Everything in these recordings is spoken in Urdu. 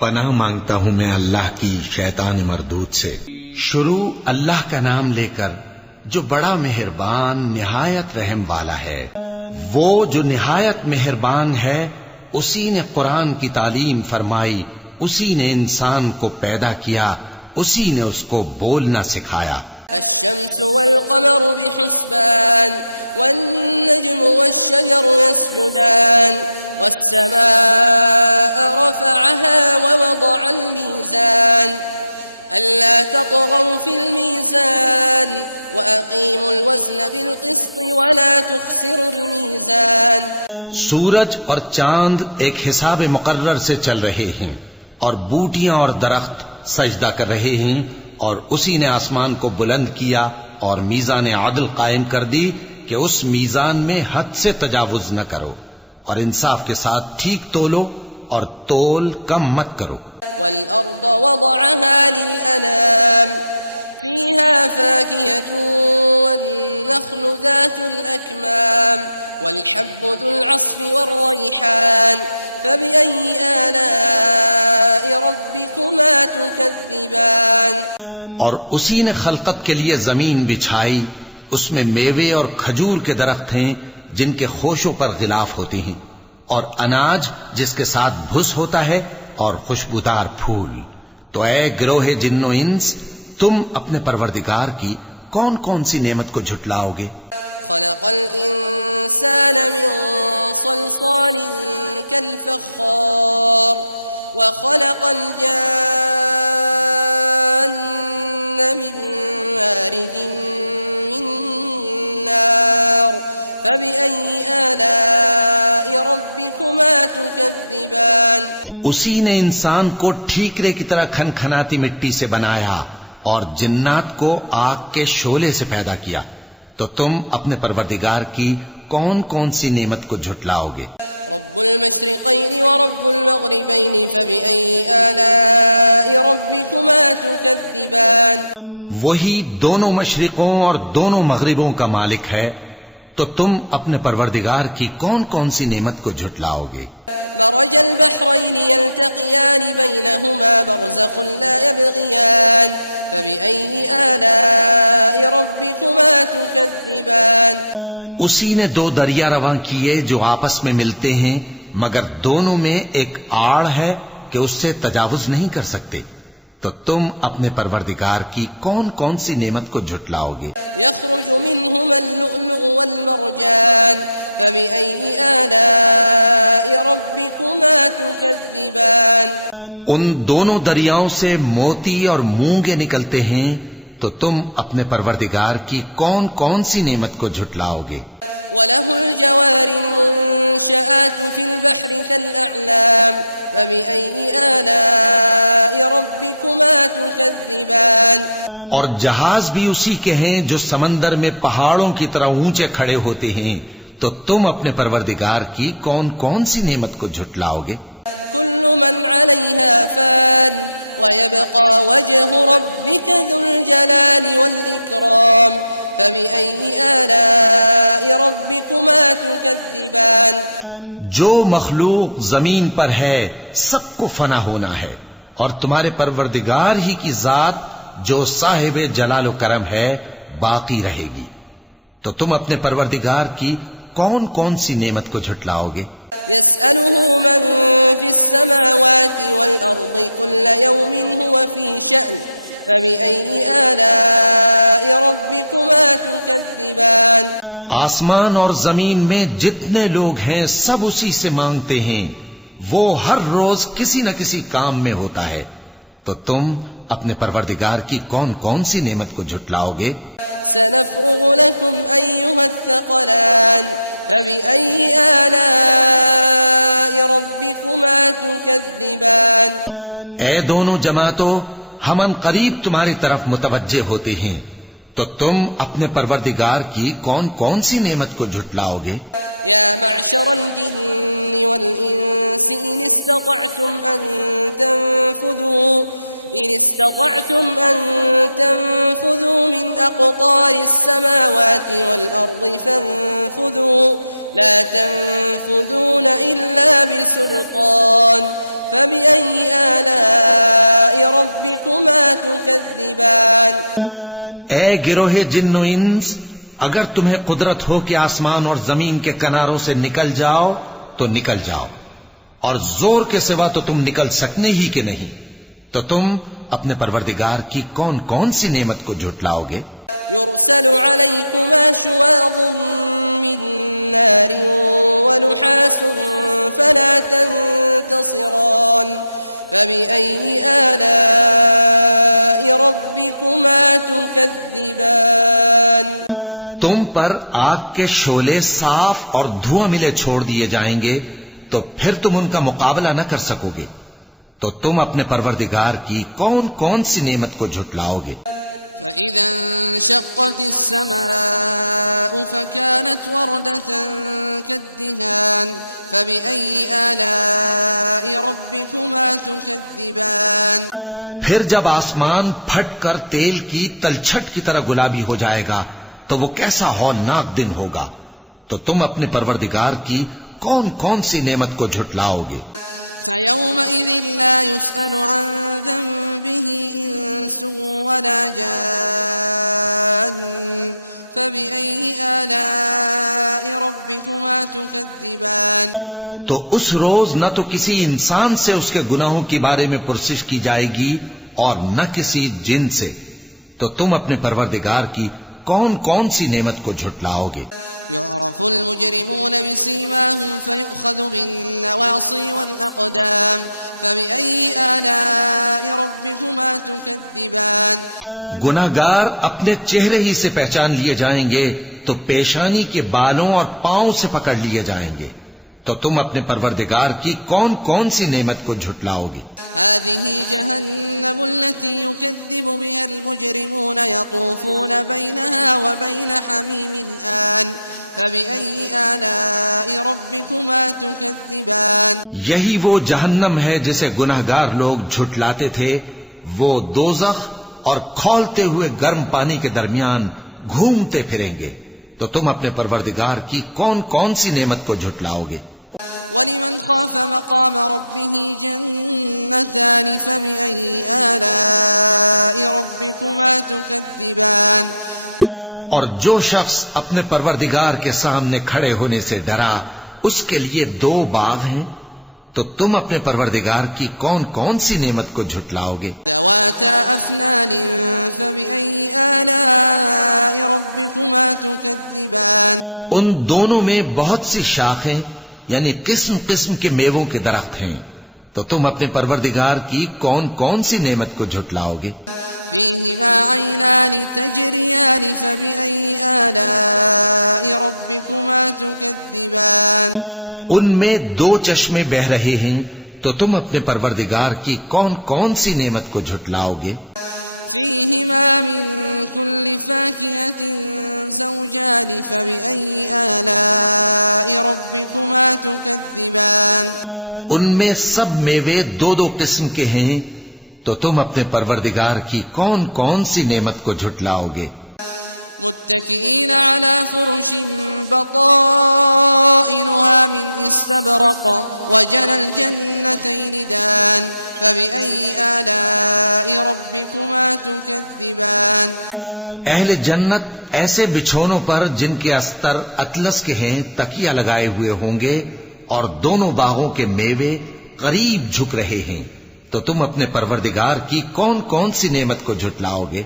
پناہ مانگتا ہوں میں اللہ کی شیطان مردود سے۔ شروع اللہ کا نام لے کر جو بڑا مہربان نہایت رحم والا ہے۔ وہ جو نہایت مہربان ہے، اسی نے قرآن کی تعلیم فرمائی، اسی نے انسان کو پیدا کیا، اسی نے اس کو بولنا سکھایا۔ سورج اور چاند ایک حساب مقرر سے چل رہے ہیں، اور بوٹیاں اور درخت سجدہ کر رہے ہیں، اور اسی نے آسمان کو بلند کیا اور میزان عدل قائم کر دی کہ اس میزان میں حد سے تجاوز نہ کرو، اور انصاف کے ساتھ ٹھیک تولو اور تول کم مت کرو۔ اور اسی نے خلقت کے لیے زمین بچھائی، اس میں میوے اور کھجور کے درخت ہیں جن کے خوشوں پر غلاف ہوتی ہیں، اور اناج جس کے ساتھ بھس ہوتا ہے، اور خوشبودار پھول۔ تو اے گروہ جن و انس، تم اپنے پروردگار کی کون کون سی نعمت کو جھٹلاؤ گے؟ اسی نے انسان کو ٹھیکرے کی طرح کھنکھناتی مٹی سے بنایا اور جنات کو آگ کے شعلے سے پیدا کیا، تو تم اپنے پروردگار کی کون کون سی نعمت کو جھٹلاؤ گے؟ وہی دونوں مشرقوں اور دونوں مغربوں کا مالک ہے، تو تم اپنے پروردگار کی کون کون سی نعمت کو جھٹلاؤ گے؟ اسی نے دو دریا رواں کیے جو آپس میں ملتے ہیں، مگر دونوں میں ایک آڑ ہے کہ اس سے تجاوز نہیں کر سکتے، تو تم اپنے پروردگار کی کون کون سی نعمت کو جھٹلاؤ گے؟ ان دونوں دریاؤں سے موتی اور مونگے نکلتے ہیں، تو تم اپنے پروردگار کی کون کون سی نعمت کو جھٹلاؤ گے؟ اور جہاز بھی اسی کے ہیں جو سمندر میں پہاڑوں کی طرح اونچے کھڑے ہوتے ہیں، تو تم اپنے پروردگار کی کون کون سی نعمت کو جھٹلاؤ گے؟ جو مخلوق زمین پر ہے سب کو فنا ہونا ہے، اور تمہارے پروردگار ہی کی ذات جو صاحب جلال و کرم ہے باقی رہے گی، تو تم اپنے پروردگار کی کون کون سی نعمت کو جھٹلاؤ گے؟ آسمان اور زمین میں جتنے لوگ ہیں سب اسی سے مانگتے ہیں، وہ ہر روز کسی نہ کسی کام میں ہوتا ہے، تو تم اپنے پروردگار کی کون کون سی نعمت کو جھٹلاؤ گے؟ اے دونوں جماعتوں، ہم ان قریب تمہاری طرف متوجہ ہوتے ہیں، تو تم اپنے پروردگار کی کون کون سی نعمت کو جھٹلاؤ گے؟ اے گروہ جن و انس، اگر تمہیں قدرت ہو کہ آسمان اور زمین کے کناروں سے نکل جاؤ تو نکل جاؤ، اور زور کے سوا تو تم نکل سکنے ہی کہ نہیں، تو تم اپنے پروردگار کی کون کون سی نعمت کو جھٹلاؤ گے؟ تم پر آگ کے شعلے صاف اور دھواں ملے چھوڑ دیے جائیں گے، تو پھر تم ان کا مقابلہ نہ کر سکو گے، تو تم اپنے پروردگار کی کون کون سی نعمت کو جھٹلاؤ گے؟ پھر جب آسمان پھٹ کر تیل کی تلچھٹ کی طرح گلابی ہو جائے گا تو وہ کیسا ہولناک دن ہوگا، تو تم اپنے پروردگار کی کون کون سی نعمت کو جھٹلاؤ گے؟ تو اس روز نہ تو کسی انسان سے اس کے گناہوں کے بارے میں پرسش کی جائے گی اور نہ کسی جن سے، تو تم اپنے پروردگار کی کون کون سی نعمت کو جھٹلاؤ گے؟ گناہگار اپنے چہرے ہی سے پہچان لیے جائیں گے تو پیشانی کے بالوں اور پاؤں سے پکڑ لیے جائیں گے، تو تم اپنے پروردگار کی کون کون سی نعمت کو جھٹلاؤ گے؟ یہی وہ جہنم ہے جسے گناہگار لوگ جھٹلاتے تھے، وہ دوزخ اور کھولتے ہوئے گرم پانی کے درمیان گھومتے پھریں گے، تو تم اپنے پروردگار کی کون کون سی نعمت کو جھٹلاؤ گے؟ اور جو شخص اپنے پروردگار کے سامنے کھڑے ہونے سے ڈرا، اس کے لیے 2 باغ ہیں، تو تم اپنے پروردگار کی کون کون سی نعمت کو جھٹلاؤ گے؟ ان دونوں میں بہت سی شاخیں یعنی قسم قسم کے میووں کے درخت ہیں، تو تم اپنے پروردگار کی کون کون سی نعمت کو جھٹلاؤ گے؟ ان میں 2 چشمے بہ رہے ہیں، تو تم اپنے پروردگار کی کون کون سی نعمت کو جھٹلاؤ گے؟ ان میں سب میوے 2 قسم کے ہیں، تو تم اپنے پروردگار کی کون کون سی نعمت کو جھٹلاؤ گے؟ اہل جنت ایسے بچھونوں پر جن کے استر اطلس کے ہیں تکیہ لگائے ہوئے ہوں گے، اور دونوں باغوں کے میوے قریب جھک رہے ہیں، تو تم اپنے پروردگار کی کون کون سی نعمت کو جھٹلاؤ گے؟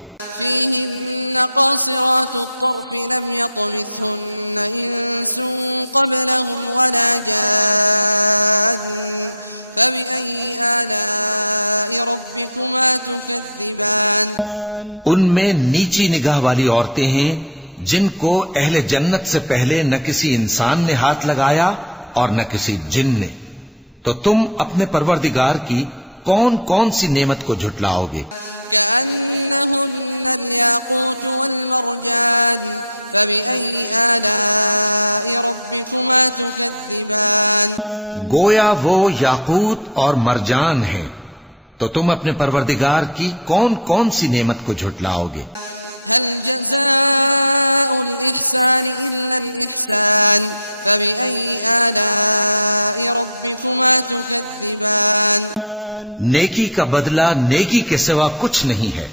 ان میں نیچی نگاہ والی عورتیں ہیں جن کو اہل جنت سے پہلے نہ کسی انسان نے ہاتھ لگایا اور نہ کسی جن نے، تو تم اپنے پروردگار کی کون کون سی نعمت کو جھٹلاؤ گے؟ گویا وہ یاقوت اور مرجان ہیں، تو تم اپنے پروردگار کی کون کون سی نعمت کو جھٹلاؤ گے؟ نیکی کا بدلہ نیکی کے سوا کچھ نہیں ہے،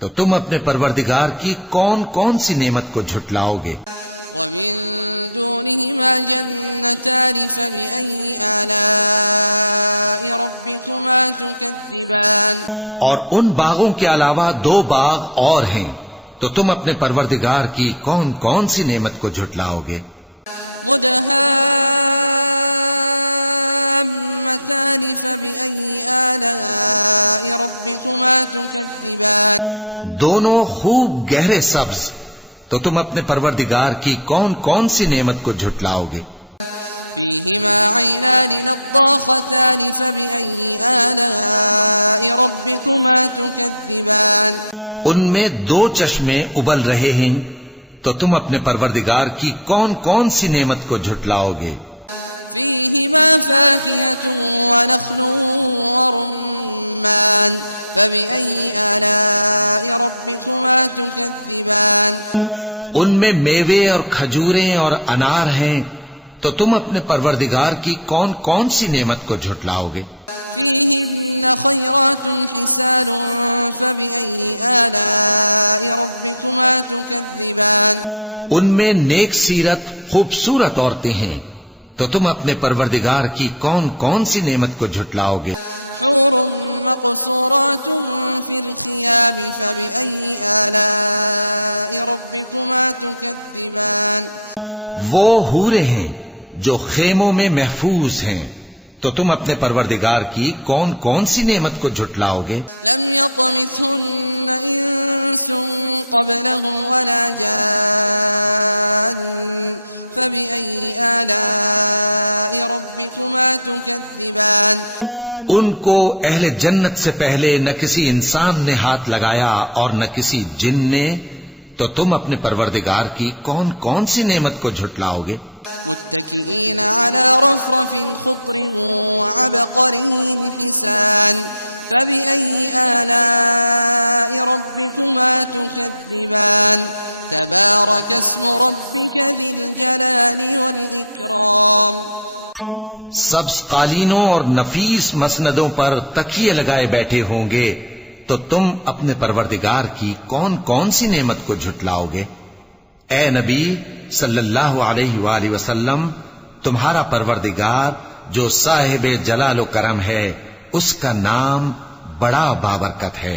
تو تم اپنے پروردگار کی کون کون سی نعمت کو جھٹلاؤ گے؟ اور ان باغوں کے علاوہ 2 باغ اور ہیں، تو تم اپنے پروردگار کی کون کون سی نعمت کو جھٹلاؤ گے؟ دونوں خوب گہرے سبز، تو تم اپنے پروردگار کی کون کون سی نعمت کو جھٹلاؤ گے؟ ان میں 2 چشمے ابل رہے ہیں، تو تم اپنے پروردگار کی کون کون سی نعمت کو جھٹلاؤ گے؟ ان میں میوے اور کھجوریں اور انار ہیں، تو تم اپنے پروردگار کی کون کون سی نعمت کو جھٹلاؤ گے؟ ان میں نیک سیرت خوبصورت عورتیں ہیں، تو تم اپنے پروردگار کی کون کون سی نعمت کو جھٹلاؤ گے؟ وہ حوریں ہیں جو خیموں میں محفوظ ہیں، تو تم اپنے پروردگار کی کون کون سی نعمت کو جھٹلاؤ گے؟ ان کو اہل جنت سے پہلے نہ کسی انسان نے ہاتھ لگایا اور نہ کسی جن نے، تو تم اپنے پروردگار کی کون کون سی نعمت کو جھٹلاؤ گے؟ سبز قالینوں اور نفیس مسندوں پر تکیے لگائے بیٹھے ہوں گے، تو تم اپنے پروردگار کی کون کون سی نعمت کو جھٹلاؤ گے؟ اے نبی صلی اللہ علیہ وآلہ وسلم، تمہارا پروردگار جو صاحب جلال و کرم ہے، اس کا نام بڑا بابرکت ہے۔